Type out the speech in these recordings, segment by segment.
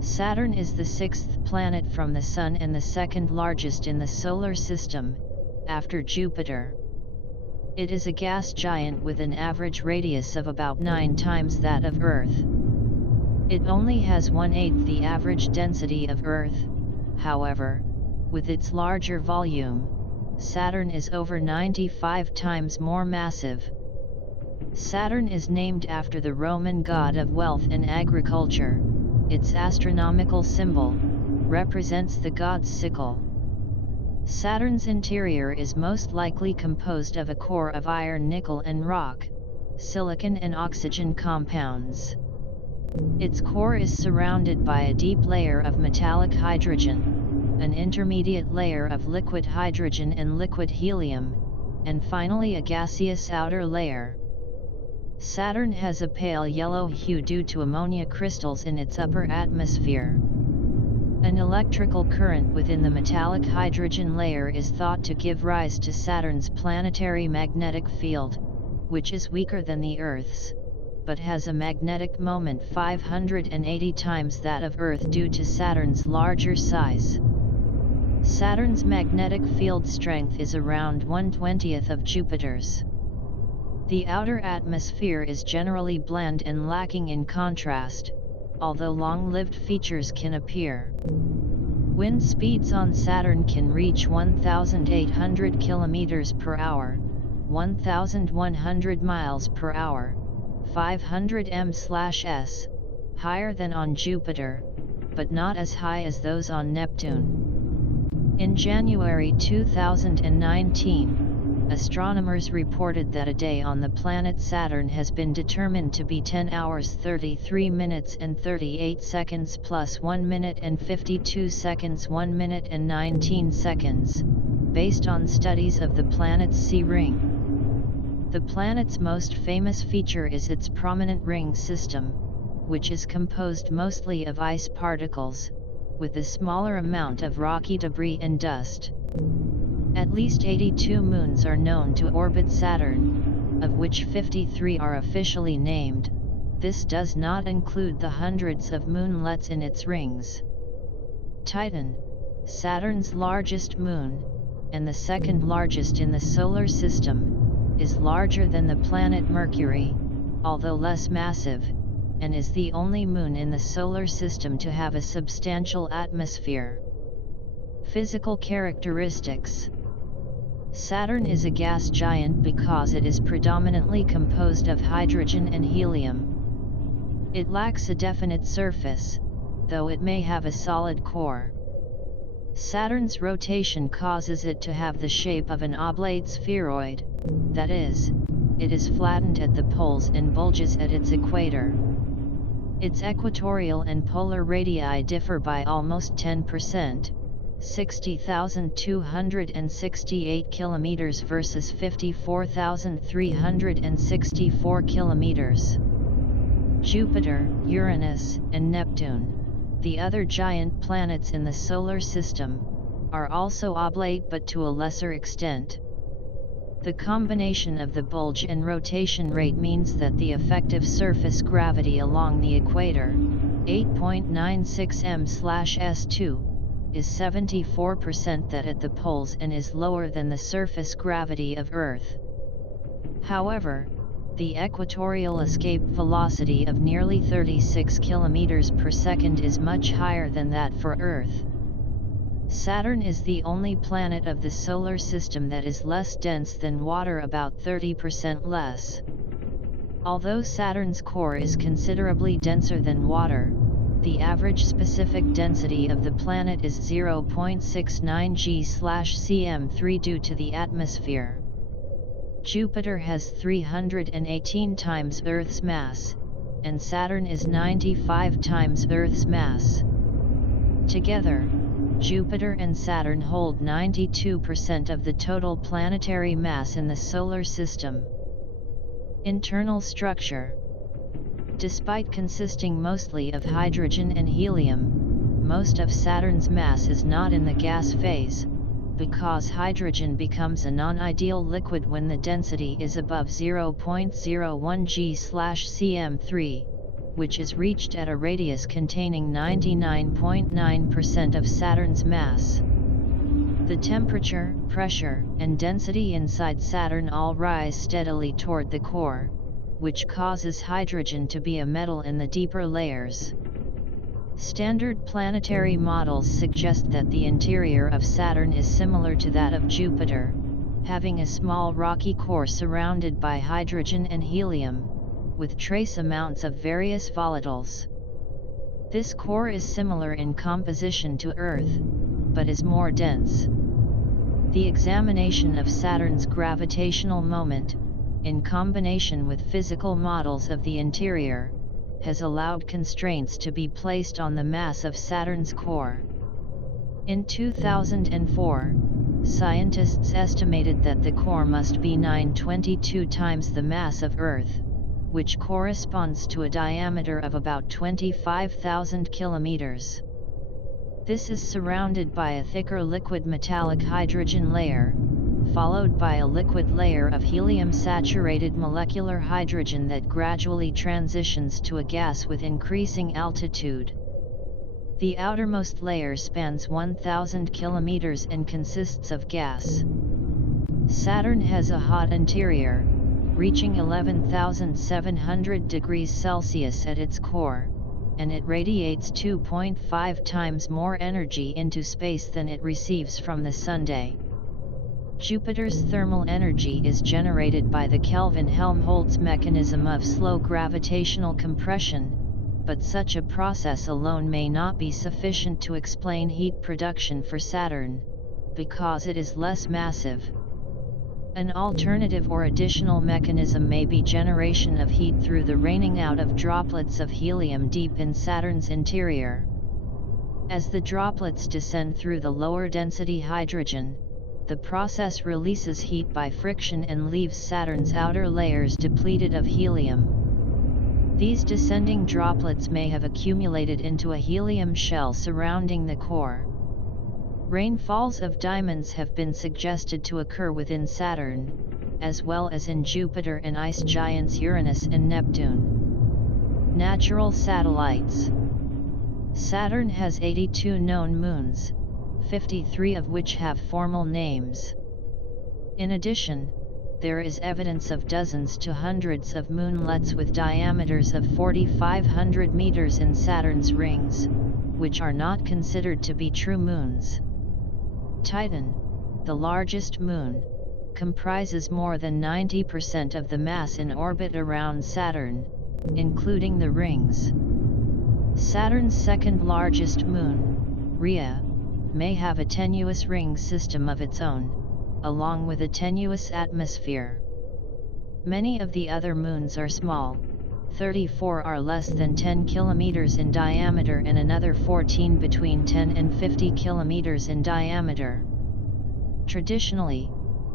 Saturn is the sixth planet from the Sun and the second largest in the Solar System, after Jupiter. It is a gas giant with an average radius of about 9 times that of Earth. It only has 1/8 the average density of Earth. However, with its larger volume, Saturn is over 95 times more massive. Saturn is named after the Roman god of wealth and agriculture. Its astronomical symbol represents the god's sickle. Saturn's interior is most likely composed of a core of iron, nickel and rock, silicon and oxygen compounds. Its core is surrounded by a deep layer of metallic hydrogen, an intermediate layer of liquid hydrogen and liquid helium, and finally a gaseous outer layer. Saturn has a pale yellow hue due to ammonia crystals in its upper atmosphere. An electrical current within the metallic hydrogen layer is thought to give rise to Saturn's planetary magnetic field, which is weaker than the Earth's, but has a magnetic moment 580 times that of Earth due to Saturn's larger size. Saturn's magnetic field strength is around 1/20th of Jupiter's. The outer atmosphere is generally bland and lacking in contrast, although long-lived features can appear. Wind speeds on Saturn can reach 1,800 km per hour, 1,100 miles per hour, 500 mph, higher than on Jupiter, but not as high as those on Neptune. In January 2019, astronomers reported that a day on the planet Saturn has been determined to be 10 hours 33 minutes and 38 seconds plus 1 minute and 52 seconds 1 minute and 19 seconds, based on studies of the planet's sea ring. The planet's most famous feature is its prominent ring system, which is composed mostly of ice particles, with a smaller amount of rocky debris and dust. At least 82 moons are known to orbit Saturn, of which 53 are officially named. This does not include the hundreds of moonlets in its rings. Titan, Saturn's largest moon, and the second largest in the Solar System, is larger than the planet Mercury, although less massive, and is the only moon in the Solar System to have a substantial atmosphere. Physical characteristics. Saturn is a gas giant because it is predominantly composed of hydrogen and helium. It lacks a definite surface, though it may have a solid core. Saturn's rotation causes it to have the shape of an oblate spheroid, that is, it is flattened at the poles and bulges at its equator. Its equatorial and polar radii differ by almost 10%. 60,268 kilometers versus 54,364 kilometers. Jupiter, Uranus, and Neptune, the other giant planets in the Solar System, are also oblate but to a lesser extent. The combination of the bulge and rotation rate means that the effective surface gravity along the equator, 8.96 m/s2, is 74% that at the poles and is lower than the surface gravity of Earth. However, the equatorial escape velocity of nearly 36 km per second is much higher than that for Earth. Saturn is the only planet of the Solar System that is less dense than water, about 30% less. Although Saturn's core is considerably denser than water, the average specific density of the planet is 0.69 g/cm3 due to the atmosphere. Jupiter has 318 times Earth's mass, and Saturn is 95 times Earth's mass. Together, Jupiter and Saturn hold 92% of the total planetary mass in the Solar System. Internal structure. Despite consisting mostly of hydrogen and helium, most of Saturn's mass is not in the gas phase, because hydrogen becomes a non-ideal liquid when the density is above 0.01 g/cm3. which is reached at a radius containing 99.9% of Saturn's mass. The temperature, pressure, and density inside Saturn all rise steadily toward the core, which causes hydrogen to be a metal in the deeper layers. Standard planetary models suggest that the interior of Saturn is similar to that of Jupiter, having a small rocky core surrounded by hydrogen and helium, with trace amounts of various volatiles. This core is similar in composition to Earth, but is more dense. The examination of Saturn's gravitational moment, in combination with physical models of the interior, has allowed constraints to be placed on the mass of Saturn's core. In 2004, scientists estimated that the core must be 922 times the mass of Earth, which corresponds to a diameter of about 25,000 kilometers. This is surrounded by a thicker liquid metallic hydrogen layer, followed by a liquid layer of helium-saturated molecular hydrogen that gradually transitions to a gas with increasing altitude. The outermost layer spans 1,000 kilometers and consists of gas. Saturn has a hot interior, reaching 11,700 degrees Celsius at its core, and it radiates 2.5 times more energy into space than it receives from the Sunday. Jupiter's thermal energy is generated by the Kelvin-Helmholtz mechanism of slow gravitational compression, but such a process alone may not be sufficient to explain heat production for Saturn, because it is less massive. An alternative or additional mechanism may be generation of heat through the raining out of droplets of helium deep in Saturn's interior. As the droplets descend through the lower density hydrogen, the process releases heat by friction and leaves Saturn's outer layers depleted of helium. These descending droplets may have accumulated into a helium shell surrounding the core. Rainfalls of diamonds have been suggested to occur within Saturn, as well as in Jupiter and ice giants Uranus and Neptune. Natural satellites. Saturn has 82 known moons, 53 of which have formal names. In addition, there is evidence of dozens to hundreds of moonlets with diameters of 4,500 meters in Saturn's rings, which are not considered to be true moons. Titan, the largest moon, comprises more than 90% of the mass in orbit around Saturn, including the rings. Saturn's second largest moon, Rhea, may have a tenuous ring system of its own, along with a tenuous atmosphere. Many of the other moons are small. 34 are less than 10 kilometers in diameter and another 14 between 10 and 50 kilometers in diameter. Traditionally,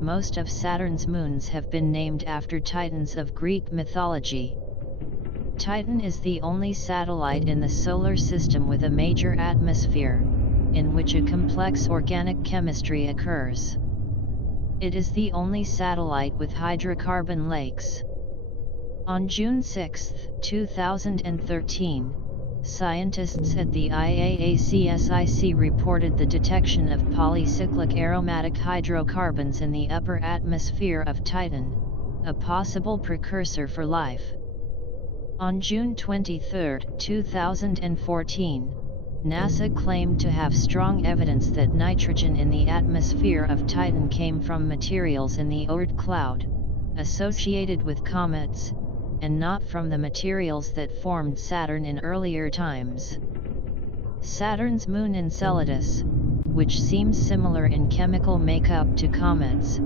most of Saturn's moons have been named after Titans of Greek mythology. Titan is the only satellite in the solar system with a major atmosphere, in which a complex organic chemistry occurs. It is the only satellite with hydrocarbon lakes. On June 6, 2013, scientists at the IAAC-SIC reported the detection of polycyclic aromatic hydrocarbons in the upper atmosphere of Titan, a possible precursor for life. On June 23, 2014, NASA claimed to have strong evidence that nitrogen in the atmosphere of Titan came from materials in the Oort cloud, associated with comets, and not from the materials that formed Saturn in earlier times. Saturn's moon Enceladus, which seems similar in chemical makeup to comets,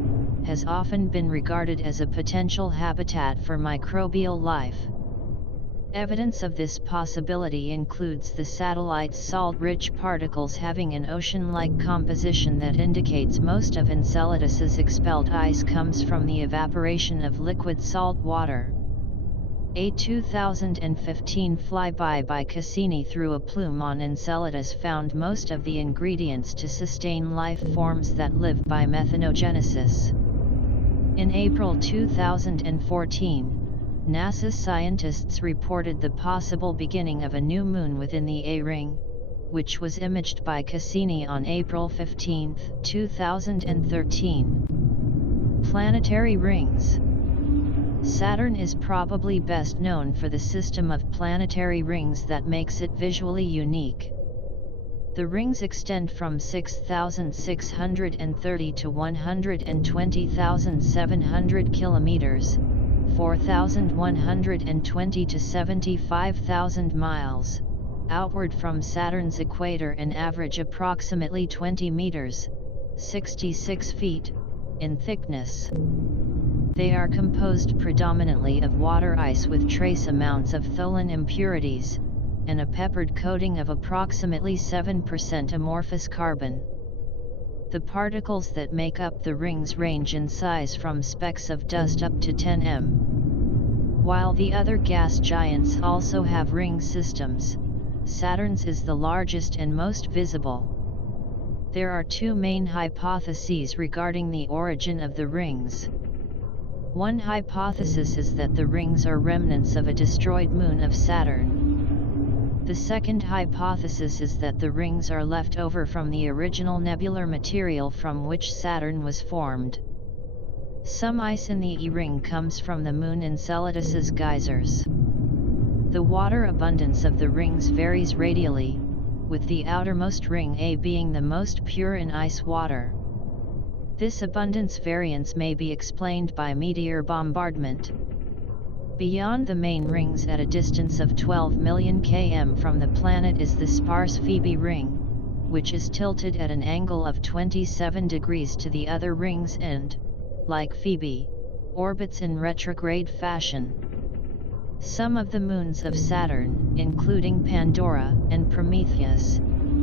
has often been regarded as a potential habitat for microbial life. Evidence of this possibility includes the satellite's salt-rich particles having an ocean-like composition that indicates most of Enceladus's expelled ice comes from the evaporation of liquid salt water. A 2015 flyby by Cassini through a plume on Enceladus found most of the ingredients to sustain life forms that live by methanogenesis. In April 2014, NASA's scientists reported the possible beginning of a new moon within the A ring, which was imaged by Cassini on April 15, 2013. Planetary rings. Saturn is probably best known for the system of planetary rings that makes it visually unique. The rings extend from 6,630 to 120,700 kilometers, 4,120 to 75,000 miles, outward from Saturn's equator and average approximately 20 meters, 66 feet, in thickness. They are composed predominantly of water ice with trace amounts of tholin impurities, and a peppered coating of approximately 7% amorphous carbon. The particles that make up the rings range in size from specks of dust up to 10 m. While the other gas giants also have ring systems, Saturn's is the largest and most visible. There are two main hypotheses regarding the origin of the rings. One hypothesis is that the rings are remnants of a destroyed moon of Saturn. The second hypothesis is that the rings are left over from the original nebular material from which Saturn was formed. Some ice in the E-ring comes from the moon Enceladus's geysers. The water abundance of the rings varies radially, with the outermost ring A being the most pure in ice water. This abundance variance may be explained by meteor bombardment. Beyond the main rings at a distance of 12 million km from the planet is the sparse Phoebe ring, which is tilted at an angle of 27 degrees to the other rings and, like Phoebe, orbits in retrograde fashion. Some of the moons of Saturn, including Pandora and Prometheus,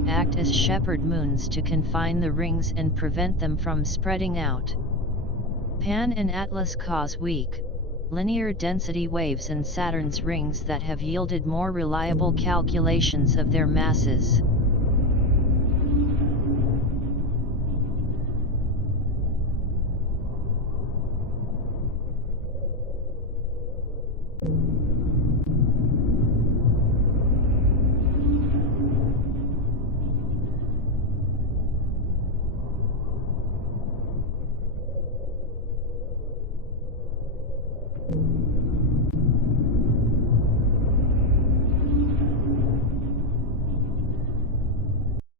act as shepherd moons to confine the rings and prevent them from spreading out. Pan and Atlas cause weak, linear density waves in Saturn's rings that have yielded more reliable calculations of their masses.